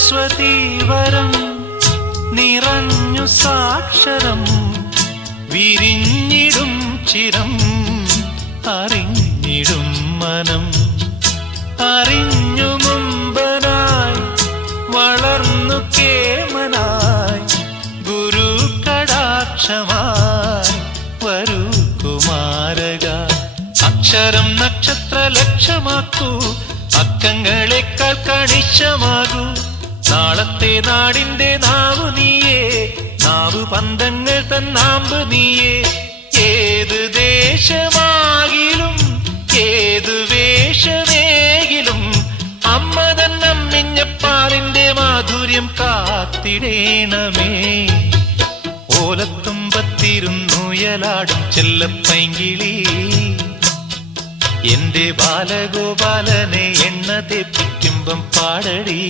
സരസ്വതീവരം നിറഞ്ഞു സാക്ഷരം വിരിഞ്ഞിടും ചിരം അറിഞ്ഞിടും മനം അറിഞ്ഞു മുമ്പനായി വളർന്നു കേമനായി ഗുരു കടാക്ഷമായി വരൂ കുമാരക അക്ഷരം നക്ഷത്ര ലക്ഷ്യമാക്കൂ അക്കങ്ങളെക്കാൾ കണിശമാകൂ നാളത്തെ നാടിന്റെ നാവു നീയേ നാവു പന്തങ്ങൾ തന്നാമ്പ് നീയേ ഏത് ദേശമാകിലും ഏതു വേഷമേകിലും അമ്മ തന്നമ്മിഞ്ഞപ്പാലിന്റെ മാധുര്യം കാത്തിടേണമേ ഓലത്തുമ്പത്തിരുന്നുയലാടും ചെല്ലപ്പൈങ്കിളി എന്റെ ബാലഗോപാലനെ എണ്ണ തെപ്പിക്കുമ്പം പാടടി